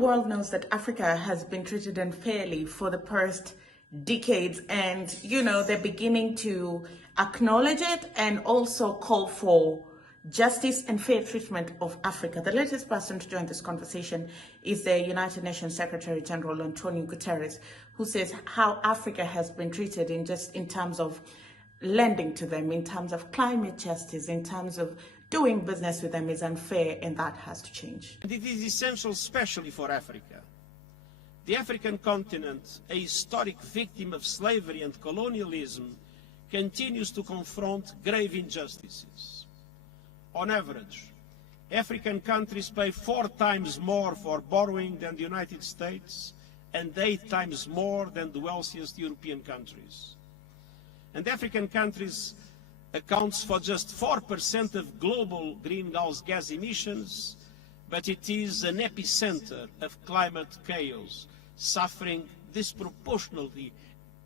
world knows that Africa has been treated unfairly for the past decades, and they're beginning to acknowledge it and also call for justice and fair treatment of Africa. The latest person to join this conversation is the United Nations Secretary General Ondiro Guterres, who says how Africa has been treated in terms of lending to them, in terms of climate justice, in terms of doing business with them is unfair, and that has to change. And it is essential, especially for Africa. The African continent, a historic victim of slavery and colonialism, continues to confront grave injustices. On average, African countries pay 4 times more for borrowing than the United States and 8 times more than the wealthiest European countries. And African countries accounts for just 4% of global greenhouse gas emissions, but it is an epicenter of climate chaos, suffering disproportionately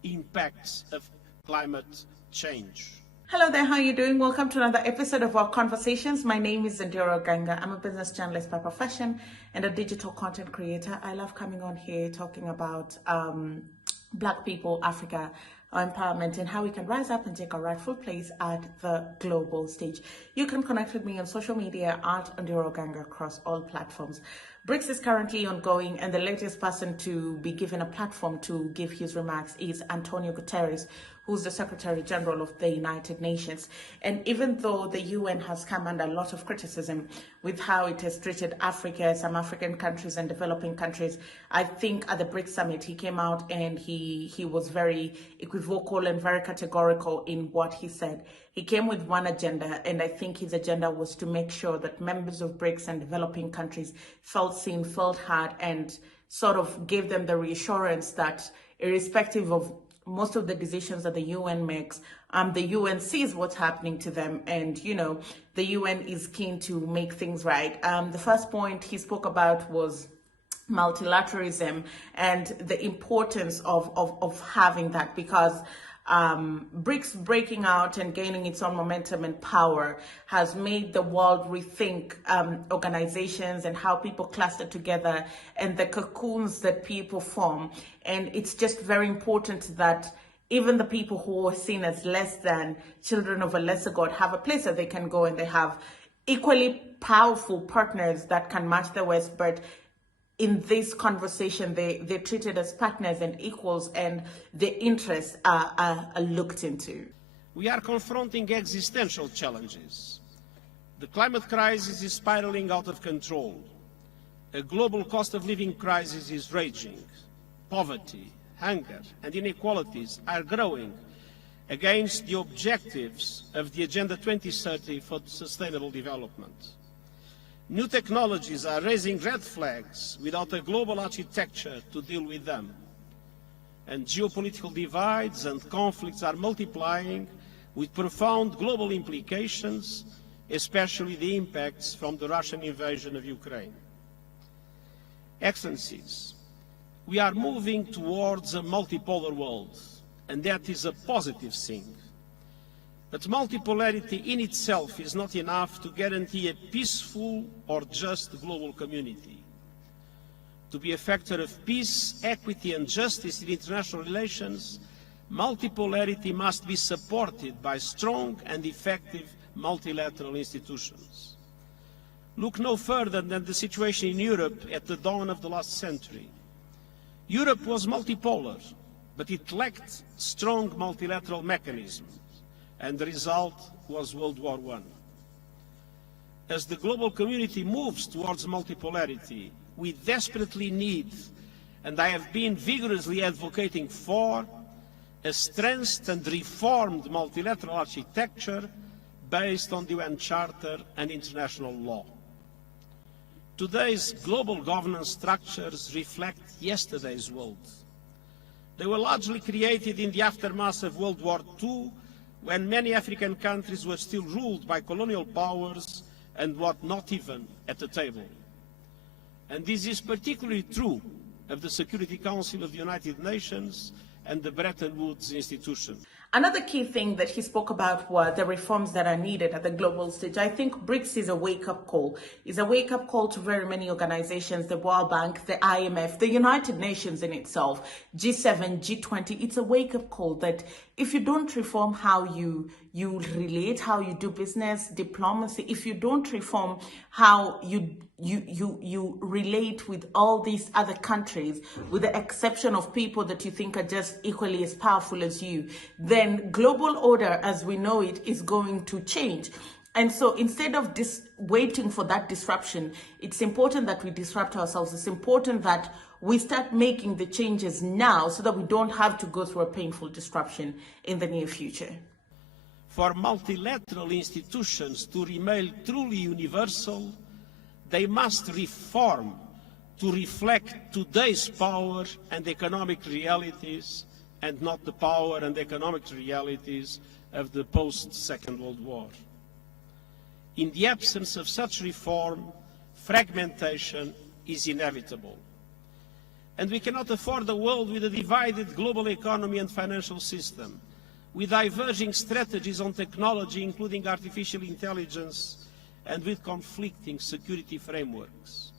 impacts of climate change. Hello there, how are you doing? Welcome to another episode of our conversations. My name is Ondiro Oganga. I'm a business journalist by profession and a digital content creator. I love coming on here talking about Black people, Africa, empowerment, and how we can rise up and take our rightful place at the global stage. You can connect with me on social media at Ondiro Oganga across all platforms. BRICS is currently ongoing, and the latest person to be given a platform to give his remarks is Ondiro Guterres, who's the Secretary General of the United Nations. And even though the UN has come under a lot of criticism with how it has treated Africa, some African countries and developing countries, I think at the BRICS summit, he came out and he was very equivocal and very categorical in what he said. He came with one agenda, and I think his agenda was to make sure that members of BRICS and developing countries felt seen, felt heard, and sort of gave them the reassurance that irrespective of most of the decisions that the UN makes, the UN sees what's happening to them, and the UN is keen to make things right. The first point he spoke about was multilateralism and the importance of having that, because BRICS breaking out and gaining its own momentum and power has made the world rethink organizations and how people cluster together and the cocoons that people form. And it's just very important that even the people who are seen as less than, children of a lesser God, have a place that they can go, and they have equally powerful partners that can match the West. But in this conversation, they're treated as partners and equals, and their interests are looked into. We are confronting existential challenges. The climate crisis is spiraling out of control. A global cost of living crisis is raging. Poverty, hunger, and inequalities are growing against the objectives of the Agenda 2030 for Sustainable Development. New technologies are raising red flags without a global architecture to deal with them. And geopolitical divides and conflicts are multiplying with profound global implications, especially the impacts from the Russian invasion of Ukraine. Excellencies, we are moving towards a multipolar world, and that is a positive thing. But multipolarity in itself is not enough to guarantee a peaceful or just global community. To be a factor of peace, equity, and justice in international relations, multipolarity must be supported by strong and effective multilateral institutions. Look no further than the situation in Europe at the dawn of the last century. Europe was multipolar, but it lacked strong multilateral mechanisms, and the result was World War I. As the global community moves towards multipolarity, we desperately need, and I have been vigorously advocating for, a strengthened and reformed multilateral architecture based on the UN Charter and international law. Today's global governance structures reflect yesterday's world. They were largely created in the aftermath of World War II, when many African countries were still ruled by colonial powers and were not even at the table. And this is particularly true of the Security Council of the United Nations and the Bretton Woods institution. Another key thing that he spoke about were the reforms that are needed at the global stage. I think BRICS is a wake-up call. It's a wake-up call to very many organizations, the World Bank, the IMF, the United Nations in itself, G7, G20. It's a wake-up call that if you don't reform how you relate, how you do business, diplomacy, if you don't reform how you relate with all these other countries, with the exception of people that you think are just equally as powerful as you, then global order as we know it is going to change. And so instead of waiting for that disruption, it's important that we disrupt ourselves. It's important that we start making the changes now so that we don't have to go through a painful disruption in the near future. For multilateral institutions to remain truly universal, they must reform to reflect today's power and economic realities and not the power and economic realities of the post-Second World War. In the absence of such reform, fragmentation is inevitable. And we cannot afford a world with a divided global economy and financial system, with diverging strategies on technology, including artificial intelligence, and with conflicting security frameworks.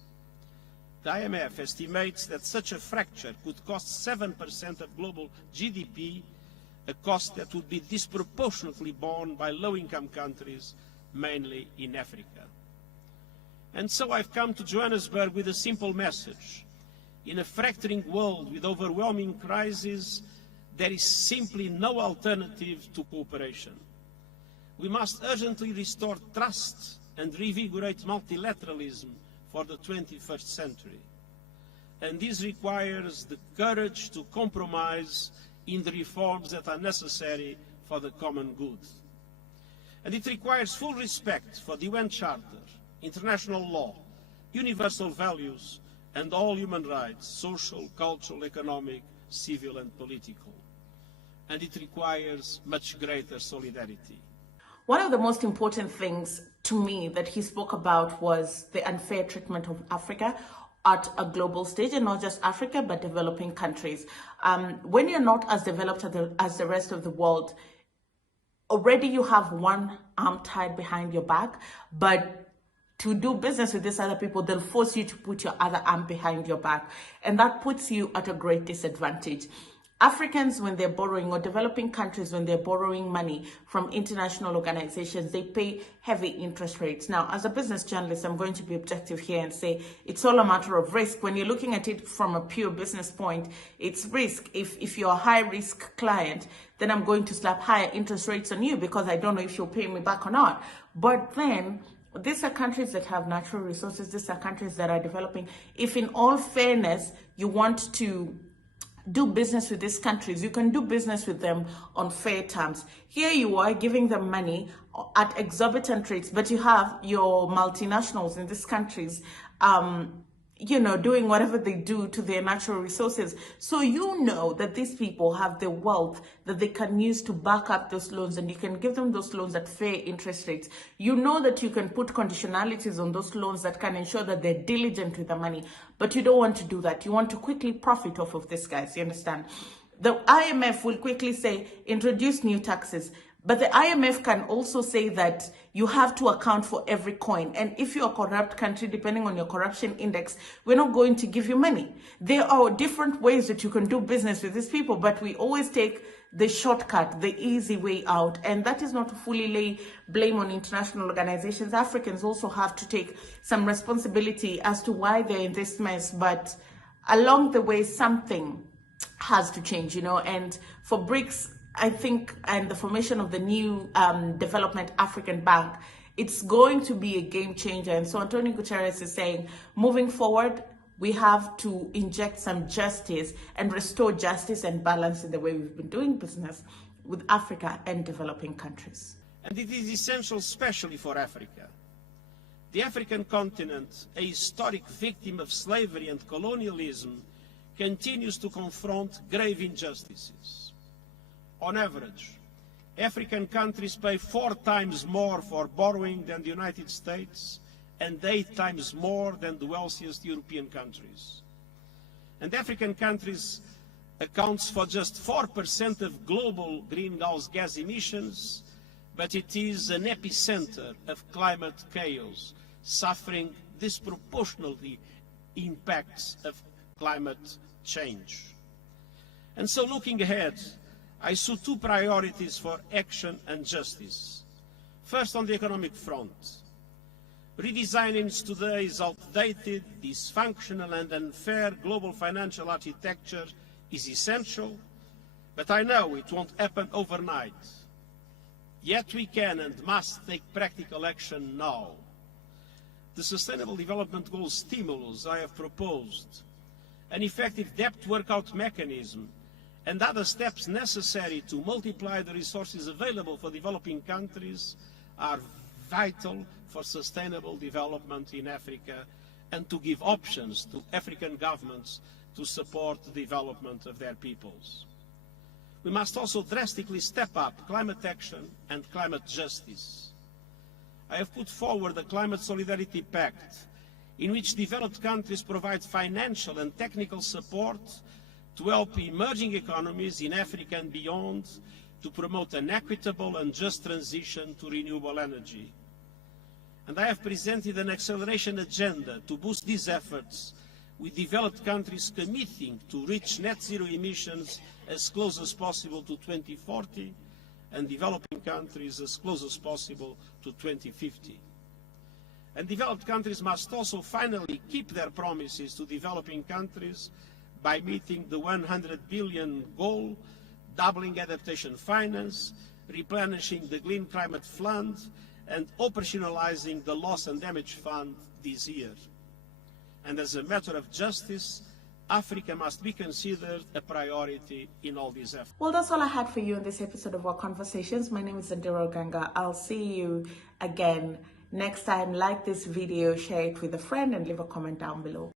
The IMF estimates that such a fracture could cost 7% of global GDP, a cost that would be disproportionately borne by low-income countries, mainly in Africa. And so I've come to Johannesburg with a simple message. In a fracturing world with overwhelming crises, there is simply no alternative to cooperation. We must urgently restore trust and revigorate multilateralism for the 21st century. And this requires the courage to compromise in the reforms that are necessary for the common good. And it requires full respect for the UN Charter, international law, universal values, and all human rights, social, cultural, economic, civil, and political. And it requires much greater solidarity. One of the most important things to me that he spoke about was the unfair treatment of Africa at a global stage, and not just Africa, but developing countries. When you're not as developed as the rest of the world, already you have one arm tied behind your back, but to do business with these other people, they'll force you to put your other arm behind your back. And that puts you at a great disadvantage. Africans, when they're borrowing, or developing countries, when they're borrowing money from international organizations, they pay heavy interest rates. Now, as a business journalist, I'm going to be objective here and say it's all a matter of risk. When you're looking at it from a pure business point, it's risk. If you're a high-risk client, then I'm going to slap higher interest rates on you because I don't know if you'll pay me back or not. But then, these are countries that have natural resources. These are countries that are developing. If in all fairness, you want to do business with these countries, you can do business with them on fair terms. Here you are giving them money at exorbitant rates, but you have your multinationals in these countries, doing whatever they do to their natural resources. So you know that these people have the wealth that they can use to back up those loans, and you can give them those loans at fair interest rates. You know that you can put conditionalities on those loans that can ensure that they're diligent with the money, but you don't want to do that. You want to quickly profit off of this, guys. You understand? The IMF will quickly say, introduce new taxes. But the IMF can also say that you have to account for every coin. And if you're a corrupt country, depending on your corruption index, we're not going to give you money. There are different ways that you can do business with these people, but we always take the shortcut, the easy way out. And that is not to fully lay blame on international organizations. Africans also have to take some responsibility as to why they're in this mess. But along the way, something has to change, and for BRICS, I think, and the formation of the new Development African Bank, it's going to be a game changer. And so Antonio Guterres is saying, moving forward, we have to inject some justice and restore justice and balance in the way we've been doing business with Africa and developing countries. And it is essential, especially for Africa. The African continent, a historic victim of slavery and colonialism, continues to confront grave injustices. On average, African countries pay 4 times more for borrowing than the United States and 8 times more than the wealthiest European countries. And African countries accounts for just 4% of global greenhouse gas emissions, but it is an epicenter of climate chaos, suffering disproportionately impacts of climate change. And so looking ahead, I saw two priorities for action and justice. First, on the economic front, redesigning today's outdated, dysfunctional and unfair global financial architecture is essential, but I know it won't happen overnight. Yet we can and must take practical action now. The Sustainable Development Goals stimulus I have proposed, an effective debt workout mechanism, and other steps necessary to multiply the resources available for developing countries are vital for sustainable development in Africa and to give options to African governments to support the development of their peoples. We must also drastically step up climate action and climate justice. I have put forward the Climate Solidarity Pact, in which developed countries provide financial and technical support to help emerging economies in Africa and beyond to promote an equitable and just transition to renewable energy. And I have presented an acceleration agenda to boost these efforts, with developed countries committing to reach net zero emissions as close as possible to 2040 and developing countries as close as possible to 2050. And developed countries must also finally keep their promises to developing countries by meeting the 100 billion goal, doubling adaptation finance, replenishing the Green Climate Fund, and operationalizing the Loss and Damage Fund this year. And as a matter of justice, Africa must be considered a priority in all these efforts. Well, that's all I had for you in this episode of our conversations. My name is Ondiro Oganga. I'll see you again next time. Like this video, share it with a friend, and leave a comment down below.